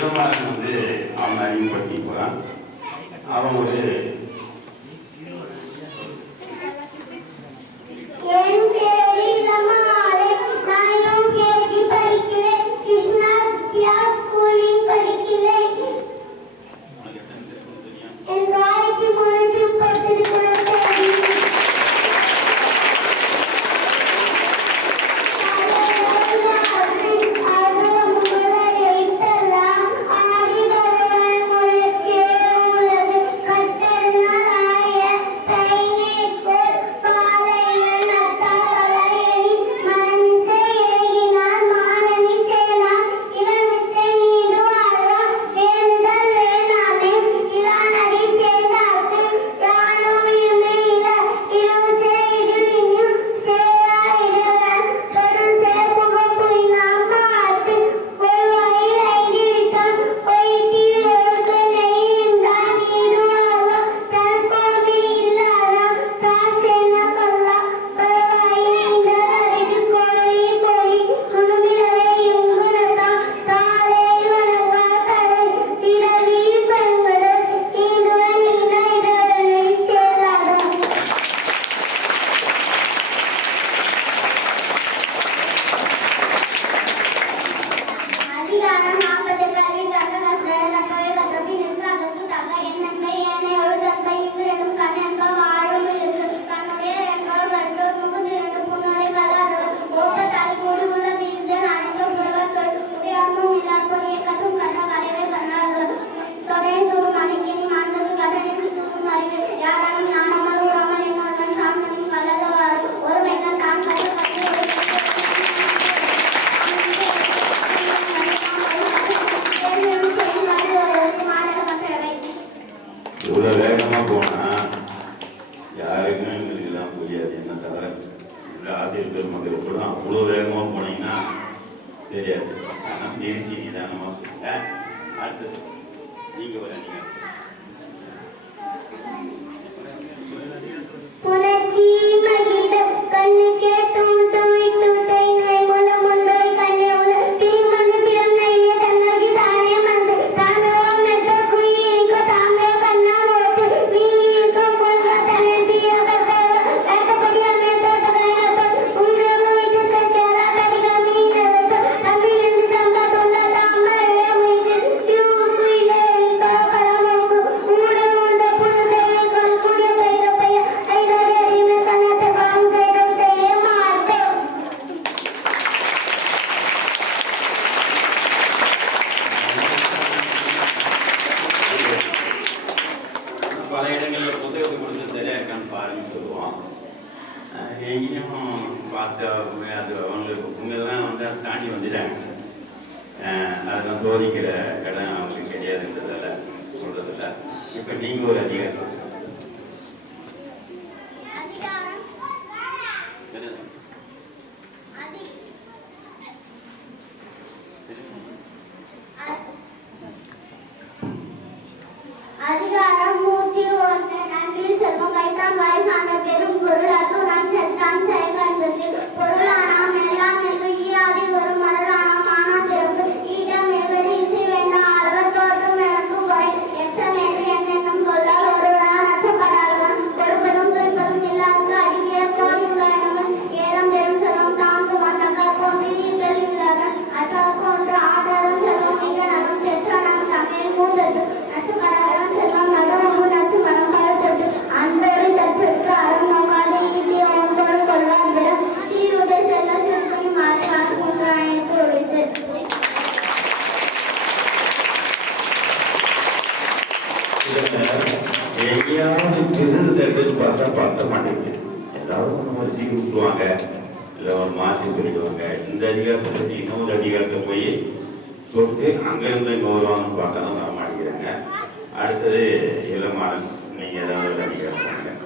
சிவபாரன் வந்து அவங்க அறிமுகப்படுத்தி போகிறான் அவன் ஒரு 人形します அடுத்தது இளமாறன் நீங்க ஏதாவது நினைக்கிறேன்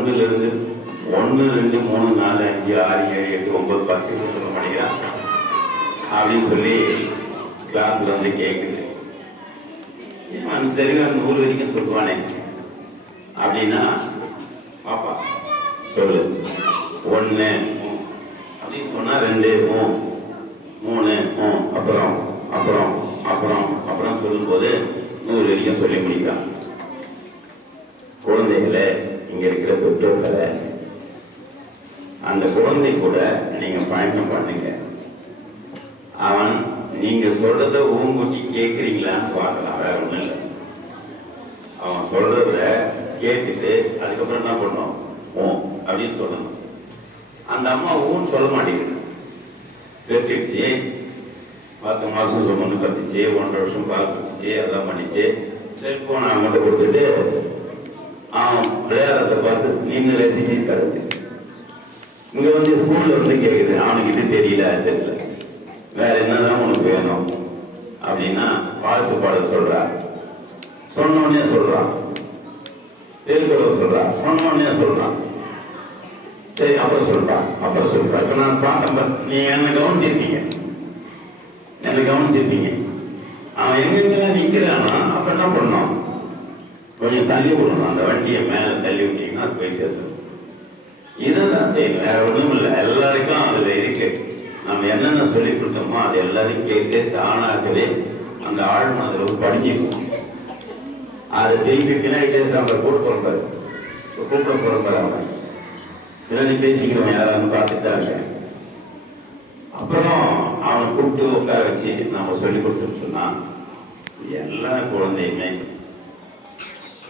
ஒண்ணுல இருந்து ஒன்று ரெண்டு மூணு நாலு அஞ்சு ஆறு ஏழு எட்டு ஒம்பது பத்து சொல்ல மாட்டேங்கிறான் அப்படின்னு சொல்லி கிளாஸ்ல வந்து கேட்குது அந்த தெரியும் நூறு வரைக்கும் சொல்லுவானே? அப்படின்னா பாப்பா சொல்லு. ஒன்று அப்படின்னு சொன்னா ரெண்டு மூ மூணு மூ அப்புறம் அப்புறம் அப்புறம் அப்புறம் சொல்லும்போது நூறு வரைக்கும் சொல்லி முடிக்கலாம் குழந்தைகளை இங்க இருக்கிற பெற்றோர்களை அந்த குழந்தை கூட நீங்க பயணம் பண்ணுங்க. அவன் நீங்க சொல்றத ஊங்குட்டி கேட்குறீங்களான்னு பார்க்கலாம் வேற ஒண்ணும் இல்லை. அவன் சொல்றத கேட்டுட்டு அதுக்கப்புறம் என்ன பண்ணும்? ஓ அப்படின்னு சொல்லணும். அந்த அம்மா ஊன்னு சொல்ல மாட்டேங்குது. பெற்றுச்சு பத்து மாசம் சுமந்து கத்துச்சு ஒன்றரை வருஷம் பால் குடிச்சிச்சு அதான் பண்ணிச்சு. செல்போன் அவங்ககிட்ட கொடுத்துட்டு அவன் விளையாடுறத பார்த்து நீங்க ரசிச்சு கிடக்கு. இங்க வந்து ஸ்கூல்ல வந்து கேக்குது அவனுக்கு இது தெரியல தெரியல. வேற என்னதான் உனக்கு வேணும்? அப்படின்னா வாழ்த்து பாட சொல்றான் சொன்ன சொல்றான். திருக்குறள் சொல்றான் சொன்ன சொல்றான். சரி அப்புறம் சொல்றான் அப்புறம் சொல்றான் இப்ப நான் பார்த்தேன் நீ என்ன கவனிச்சிருப்பீங்க என்ன கவனிச்சிருப்பீங்க அவன் எங்க நிக்கிறானா? அப்ப என்ன பண்ணணும்? கொஞ்சம் தள்ளி விடணும். அந்த வண்டியை மேல தள்ளி விட்டீங்கன்னா அது போய் சேர்த்து இதுதான் செய்யணும் வேற ஒன்றும் இல்லை. எல்லாருக்கும் அதுல இருக்கு. நம்ம என்னென்ன சொல்லி கொடுத்தோமோ அது எல்லாரையும் கேட்டு தானாகவே அந்த ஆழ்ம அதுல படிஞ்சிக்கும். அதை திருப்பி பின்னாடி பேசுறாங்க கூட போறாரு கூப்பிட போறாரு அவன் பின்னாடி பேசிக்கிறவன் யாராவது பார்த்துட்டு தான் இருக்கேன் அப்புறம் அவனை கூப்பிட்டு உட்கார வச்சு நம்ம சொல்லி கொடுத்துட்டு சொன்னா எல்லா குழந்தையுமே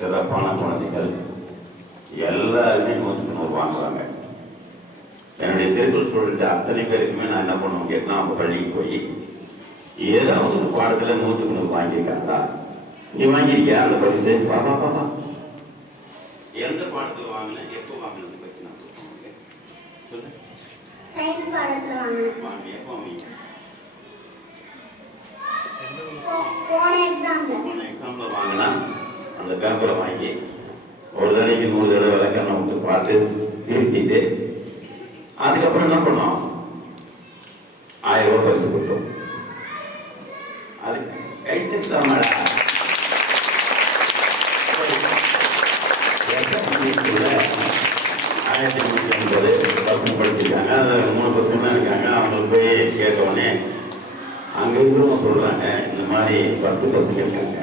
சிறப்பான குழந்தைகள் எல்லாருமே நூற்றுக்கு நூறு வாங்குவாங்க. என்னுடைய திருக்குறள் சொல்லிட்டு அத்தனை பேருக்குமே நான் என்ன பண்ணுவோம் கேட்டா அவங்க பள்ளிக்கு போய் ஏதாவது ஒரு பாடத்துல நூற்றுக்கு நூறு வாங்கியிருக்காங்களா? நீ வாங்கியிருக்கியா? அந்த பரிசு? பாப்பா பாப்பா எந்த பாடத்துல வாங்கின? எப்போ வாங்கினது? பரிசு நான். சொல்லு. சயின்ஸ் பாடத்துல வாங்கினேன். வாங்கி எப்போ வாங்கினீங்க அந்த வாங்கி ஒரு தடவைக்கு நூறு தடவை விளக்கம் நமக்கு பார்த்து திருத்திட்டு அதுக்கப்புறம் என்ன பண்ணோம்? ஆயிரம் ரூபாய் பரிசு கொடுத்தோம். அது கைத்தட்டாமடா ஆயிரத்தி நூற்றி ஐம்பது பசங்க படிச்சிருக்காங்க. அதில் மூணு பசங்க தான் இருக்காங்க. அவங்களுக்கு போய் கேட்டவுடனே அங்க இருக்கிறவங்க சொல்றாங்க இந்த மாதிரி பத்து பசங்க இருக்காங்க.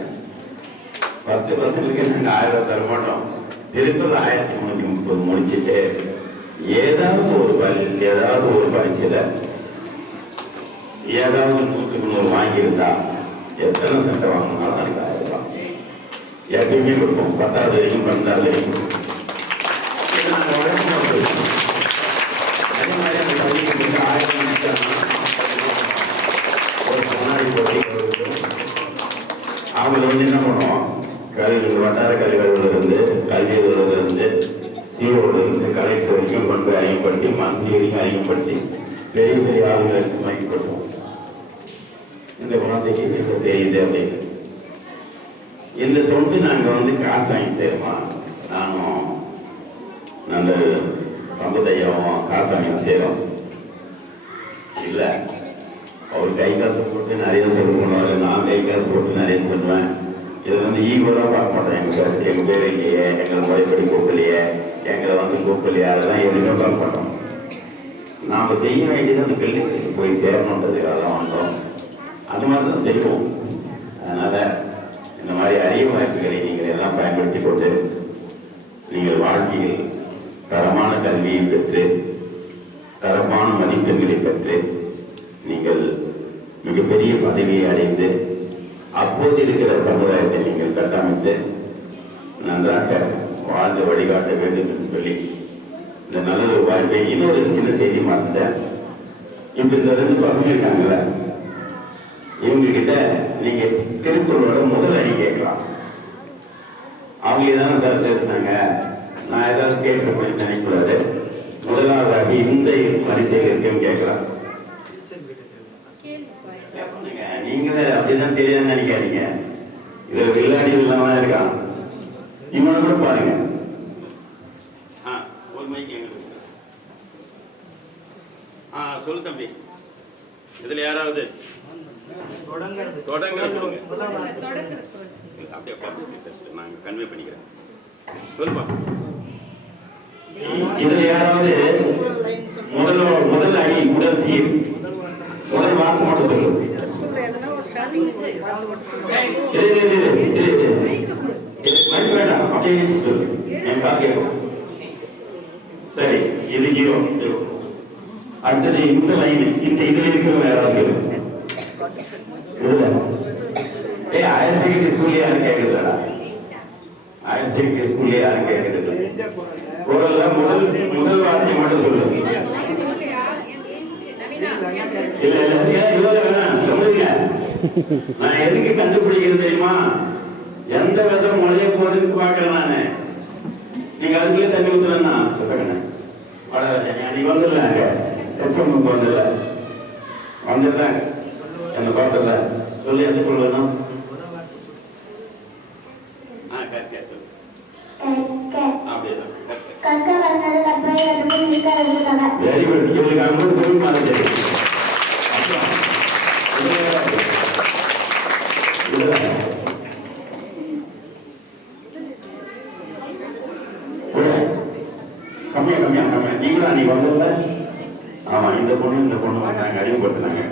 பத்து பசங்களுக்கு நாங்க ஆயிரம் ரூபாய் தரமாட்டோம். திருக்குறள் ஆயிரத்தி முந்நூற்றி முப்பது முடிச்சுட்டு ஏதாவது ஒரு பள்ளி ஏதாவது ஒரு பரிசில் ஏதாவது நூற்றுக்கு நூறு வாங்கியிருந்தா எத்தனை சட்டை வாங்கினாலும் அதுக்கு ஆயிரம் ரூபாய். எப்பயுமே கொடுப்போம். பத்தாவது வரைக்கும் பன்னெண்டாவது வரைக்கும் அதே மாதிரி அந்த பள்ளிக்கு ஆயிரம் ஒரு முன்னாடி போட்டி வந்து என்ன பண்ணுவோம்? கல்வி வட்டார கல்வி அலுவலர்லேருந்து கல்வி அலுவலர்லேருந்து சிஓலேருந்து கலெக்டர் வரைக்கும் கொண்டு போய் அறிவுப்படுத்தி மந்திரி வரைக்கும் அறிவுப்படுத்தி பெரிய பெரிய ஆளுங்களுக்கு மயக்கப்படுத்துவோம் இந்த குழந்தைக்கு என்ன தெரியுது அப்படின்னு. இந்த தொண்டு நாங்கள் வந்து காசு வாங்கி செய்யறோமா நானும் நல்ல சமுதாயம் காசு வாங்கி சேரும் இல்லை. அவர் கை காசு போட்டு நிறைய செலவு பண்ணுவார் நான் கை காசு போட்டு நிறைய சொல்லுவேன். இது வந்து ஈகோலாம் பார்க்க மாட்டேன். எங்க பேர் எங்க பேர் இல்லையே எங்களை முறைப்படி கூப்பிடலையே எங்களை வந்து கூப்பிடலையே அதெல்லாம் எதுவுமே பார்க்க மாட்டோம். நாம செய்ய வேண்டியது அந்த பிள்ளைக்கு போய் சேரணுன்றதுக்காக தான் வந்தோம். அது மாதிரி தான் செய்வோம். அதனால இந்த மாதிரி அரிய வாய்ப்புகளை நீங்கள் எல்லாம் பயன்படுத்தி கொண்டு நீங்கள் வாழ்க்கையில் தரமான கல்வியை பெற்று தரமான மதிப்பெண்களை பெற்று நீங்கள் மிகப்பெரிய பதவியை அடைந்து அப்போது இருக்கிற சமுதாயத்தை நீங்கள் கட்டமைத்து நன்றாக வாழ்ந்து வழிகாட்ட வேண்டும் என்று சொல்லி இந்த நல்ல ஒரு வாய்ப்பை இன்னொரு சின்ன செய்தி மாற்றேன் இப்ப இந்த ரெண்டு பசங்க இருக்காங்கல்ல இவங்க கிட்ட நீங்க திருக்குறளோட முதல் அடி கேட்கலாம். அவங்க தானே சார் பேசுனாங்க. நான் ஏதாவது கேட்கணும்னு நினைக்கூடாது முதலாவது இந்த வரிசையில் இருக்கேன்னு கேட்கலாம். நீங்களே அப்படிதான் தெரியாதுன்னு நினைக்காதீங்க. இதுல வில்லாடி இல்லாம இருக்கான். இவனை கூட பாருங்க. ஒரு மைக் எங்களுக்கு. ஆ சொல்லு தம்பி. இதுல யாராவது? இல்ல, அப்படியே அப்படியே பேசிட்டு நாங்க கன்வே பண்ணிக்கிறேன். சொல்லுப்பா. இதுல யாராவது? முதல் முதல் அணி முதல் சீர் முதல் வாக்கு மட்டும் சொல்லுங்க சரி இது ஹீரோ அடுத்தது இந்த லைன் இந்த இதுல இருக்கிற யாராவது இதுல. ஏய் ஹையர் செகண்டரி ஸ்கூல்ல யாரும் கேட்கறதா ஹையர் செகண்டரி ஸ்கூல்ல யாரும் கேட்கறது குரல்ல முதல் முதல் வார்த்தை மட்டும் சொல்லு. இல்ல இல்ல இவ்வளவு வேணாம் சொல்லுங்க நான் எதுக்கு கண்டுபிடிக்கிறது தெரியுமா எந்த விதம் முளைய போதுன்னு பார்க்கல நானு நீங்க அதுக்குள்ளே தண்ணி ஊத்தலன்னா சொல்லுங்க நீ வந்துடலாங்க எக்ஸாமுக்கு வந்துடல வந்துடுறாங்க என்ன பார்த்தல சொல்லி எடுத்துக்கொள்ளணும் கற்க வெரி குட் இவருக்கு ஐம்பது பொருள் மாதிரி தெரியும் அப்புறம் இதுல யாராவது? இதுல. உள்ள. கம்மியா கம்மியா கம்மியா நீங்களா நீ வந்தல ஆமா இந்த பொண்ணு இந்த பொண்ணு நாங்க அறிமுகப்படுத்தினாங்க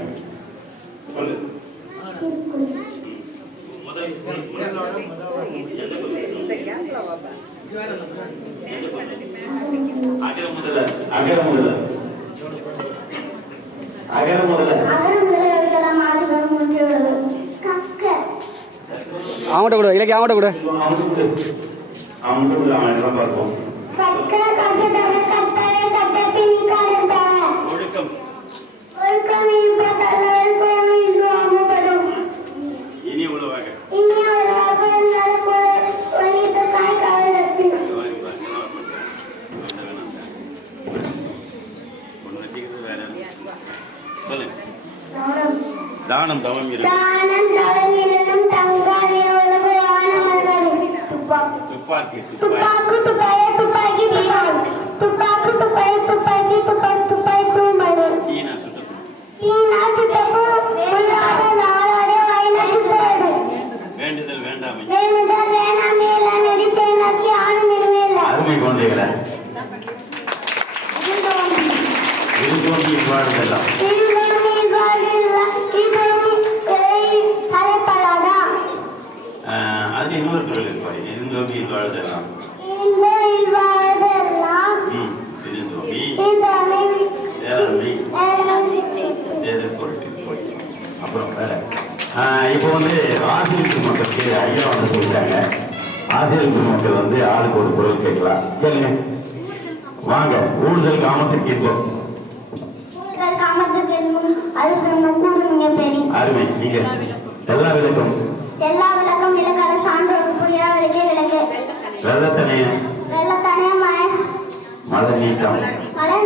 சொல்லு முதல் முதலோட முதல் வார்த்தை அகர முதல அகர முதல அகர முதல அகர முதல எழுத்தெல்லாம் மாறி வரும் ஒன்று எழுது கற்க அவன்கிட்ட கொடு இலக்கிய அவன்கிட்ட கொடு. எல்லாம் பார்ப்போம். நாளாட வைன சுத்தடு வேண்டுதல் வேண்டாமை. அருமை குழந்தைகளை. இது தோன்றி. வாழ்ந்தெல்லாம் தலைப்படாதா ஆஹ், அது இன்னொரு தொழில் இருப்பாரு இருந்தோம்பி வாழ்ந்தெல்லாம் இந்த வாழ்வெல்லாம் வேளாண்மை. அப்புறம் வேற. இப்போ வந்து ஆசிரியர் மக்களுக்கு ஐயா வந்து சொல்லிட்டாங்க. ஆசிரியர் மக்கள் வந்து ஆளுக்கு ஒரு பொருள் கேட்கலாம். கேளுங்க. வாங்க கூடுதல் காமத்துக்கு தீர்ப்போம் அருமை. நீங்க. எல்லா விளக்கம் எல்லா விளக்கம் விளக்காத சான்றோர் புரியா விளக்கே. விளக்கு வெள்ளத்தனைய வெள்ளத்தானே மழை. மழை நீட்டம். மழை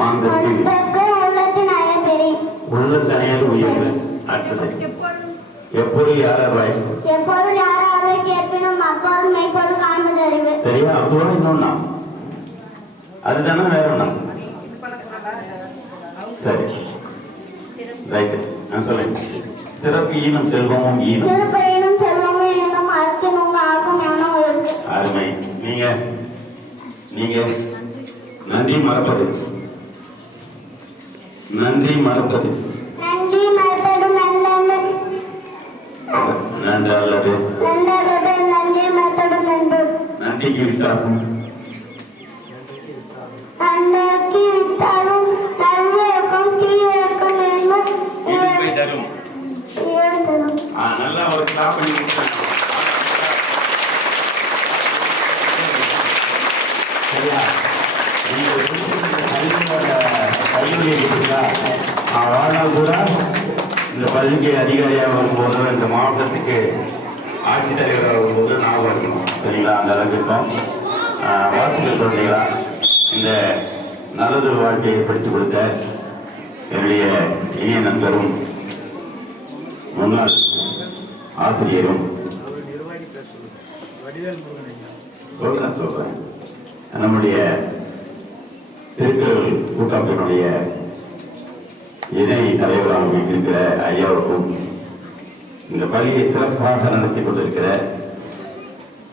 மாந்தற்கு. மந்தற்கு உள்ளத்தின் அய பெரி. உள்ளத்தனையது உயர்வு அடுத்தது எப்பொருள் யாராய் எப்பொருள் யாராவது கேட்பினும் அப்பொருள் மெய்ப்பொருள் காண்பது அறிவு. சரியா? அதோட இன்னொன்னா? அதுதானே வேற ஒண்ணா? சரி. ரைட் நான் சொல்றேன். சிறப்பு ஈனம் செல்வமும் ஈனம். அருமை. நீங்க நீங்க நன்றி மறப்பது. நன்றி மறப்பது. நல்லது. நன்றிக்கு விட்டாகும் நல்லா ஒரு கிளாப் பண்ணி கொடுத்தாங்க. சரியா? நீங்க கல்வி இருக்குங்களா? நான் வாழ்நாள் பூரா இந்த பள்ளிக்கு அதிகாரியாக வரும்போது இந்த மாவட்டத்துக்கு ஆட்சித்தலைவராக வரும்போது ஞாபகம் இருக்கணும் சரிங்களா அந்த அளவுக்கு இருக்கும் ஆ, வாழ்த்துக்கள் சொல்றீங்களா இந்த நல்லது வாழ்க்கையை படித்துக் கொடுத்த என்னுடைய இனிய நண்பரும் முன்னாள் ஆசிரியரும் நிர்வாகி பேர் சொல்லுங்க வடிவேல் முருகன் ஐயா சொல்றேன் சொல்றேன் நம்முடைய திருக்குறள் கூட்டத்தினுடைய இணை தலைவராக இருக்கிற ஐயாவுக்கும் இந்த பள்ளியை சிறப்பாக நடத்தி கொண்டிருக்கிற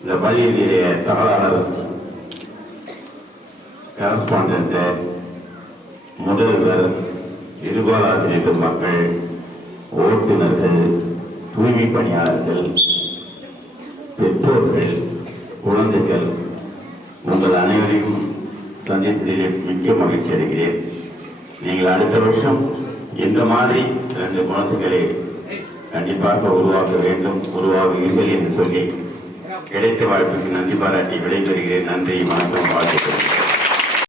இந்த பள்ளியினுடைய தகவலாளர் கரஸ்பாண்ட் முதல்வர் இருபாலாசிரியர் பெருமக்கள் ஓட்டுநர்கள் தூய்மை பணியாளர்கள் பெற்றோர்கள் குழந்தைகள் உங்கள் அனைவரையும் சந்தித்ததில் மிக்க மகிழ்ச்சி அடைகிறேன் நீங்கள் அடுத்த வருஷம் இந்த மாதிரி ரெண்டு குழந்தைகளை கண்டிப்பாக உருவாக்க வேண்டும் உருவாகுவீர்கள் என்று சொல்லி கிடைத்த வாய்ப்புக்கு நன்றி பாராட்டி விடைபெறுகிறேன். நன்றி வணக்கம் வாழ்த்துக்கிறேன்